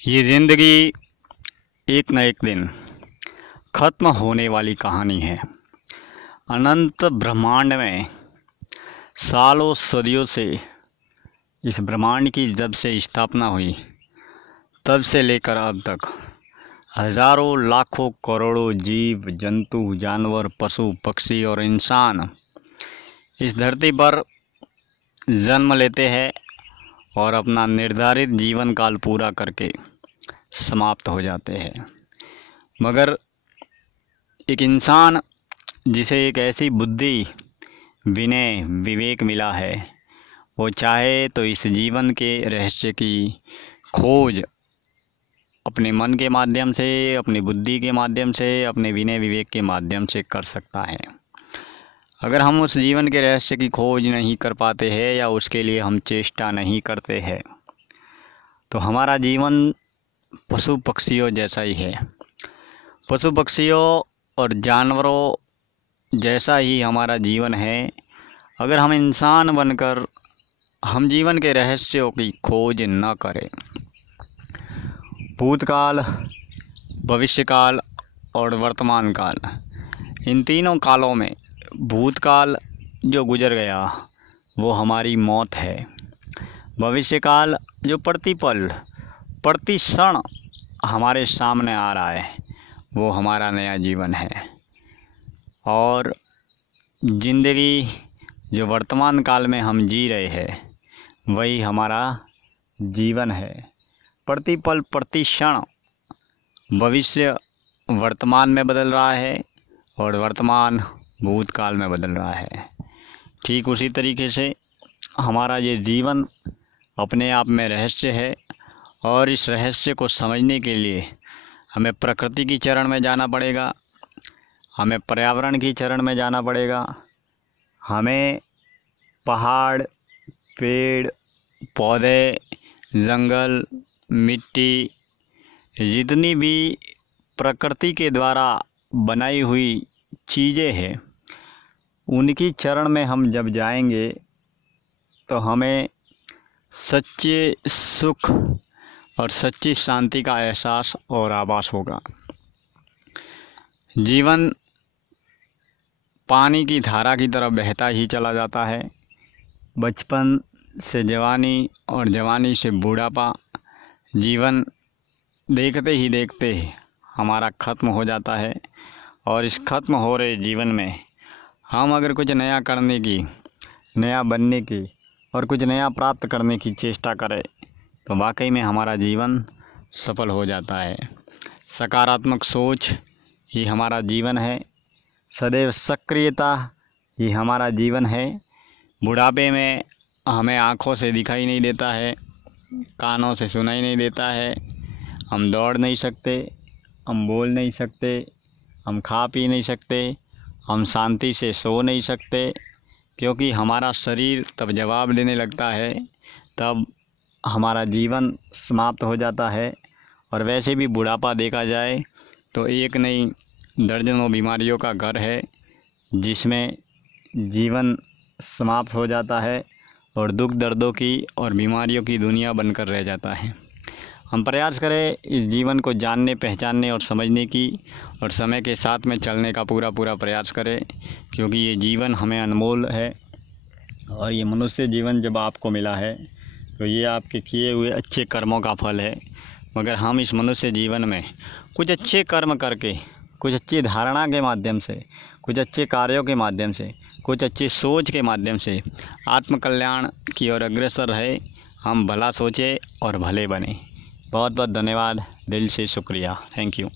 ये ज़िंदगी एक न एक दिन ख़त्म होने वाली कहानी है। अनंत ब्रह्मांड में सालों सदियों से इस ब्रह्मांड की जब से स्थापना हुई तब से लेकर अब तक हज़ारों लाखों करोड़ों जीव जंतु जानवर पशु पक्षी और इंसान इस धरती पर जन्म लेते हैं और अपना निर्धारित जीवन काल पूरा करके समाप्त हो जाते हैं। मगर एक इंसान जिसे एक ऐसी बुद्धि विनय विवेक मिला है, वो चाहे तो इस जीवन के रहस्य की खोज अपने मन के माध्यम से, अपनी बुद्धि के माध्यम से, अपने विनय विवेक के माध्यम से कर सकता है। अगर हम उस जीवन के रहस्य की खोज नहीं कर पाते हैं या उसके लिए हम चेष्टा नहीं करते हैं तो हमारा जीवन पशु पक्षियों जैसा ही है। पशु पक्षियों और जानवरों जैसा ही हमारा जीवन है। अगर हम इंसान बनकर हम जीवन के रहस्यों की खोज न करें, भूतकाल, भविष्यकाल और वर्तमान काल, इन तीनों कालों में भूतकाल जो गुजर गया वो हमारी मौत है। भविष्यकाल जो प्रतिपल प्रति क्षण हमारे सामने आ रहा है वो हमारा नया जीवन है। और ज़िंदगी जो वर्तमान काल में हम जी रहे हैं वही हमारा जीवन है। प्रतिपल प्रति क्षण भविष्य वर्तमान में बदल रहा है और वर्तमान भूतकाल में बदल रहा है। ठीक उसी तरीके से हमारा ये जीवन अपने आप में रहस्य है और इस रहस्य को समझने के लिए हमें प्रकृति की चरण में जाना पड़ेगा, हमें पर्यावरण की चरण में जाना पड़ेगा, हमें पहाड़, पेड़, पौधे, जंगल, मिट्टी, जितनी भी प्रकृति के द्वारा बनाई हुई चीज़ें हैं उनकी चरण में हम जब जाएंगे तो हमें सच्चे सुख और सच्ची शांति का एहसास और आभास होगा। जीवन पानी की धारा की तरह बहता ही चला जाता है। बचपन से जवानी और जवानी से बूढ़ापा, जीवन देखते ही देखते हमारा ख़त्म हो जाता है। और इस ख़त्म हो रहे जीवन में हम अगर कुछ नया करने की, नया बनने की और कुछ नया प्राप्त करने की चेष्टा करें तो वाकई में हमारा जीवन सफल हो जाता है। सकारात्मक सोच ही हमारा जीवन है, सदैव सक्रियता ही हमारा जीवन है। बुढ़ापे में हमें आँखों से दिखाई नहीं देता है, कानों से सुनाई नहीं देता है, हम दौड़ नहीं सकते, हम बोल नहीं सकते, हम खा पी नहीं सकते, हम शांति से सो नहीं सकते, क्योंकि हमारा शरीर तब जवाब देने लगता है, तब हमारा जीवन समाप्त हो जाता है। और वैसे भी बुढ़ापा देखा जाए तो एक नहीं दर्जनों बीमारियों का घर है जिसमें जीवन समाप्त हो जाता है और दुख दर्दों की और बीमारियों की दुनिया बनकर रह जाता है। हम प्रयास करें इस जीवन को जानने, पहचानने और समझने की और समय के साथ में चलने का पूरा प्रयास करें, क्योंकि ये जीवन हमें अनमोल है। और ये मनुष्य जीवन जब आपको मिला है तो ये आपके किए हुए अच्छे कर्मों का फल है। मगर हम इस मनुष्य जीवन में कुछ अच्छे कर्म करके, कुछ अच्छी धारणा के माध्यम से, कुछ अच्छे कार्यों के माध्यम से, कुछ अच्छी सोच के माध्यम से आत्मकल्याण की ओर अग्रसर रहे। हम भला सोचें और भले बने। बहुत बहुत धन्यवाद, दिल से शुक्रिया। Thank you.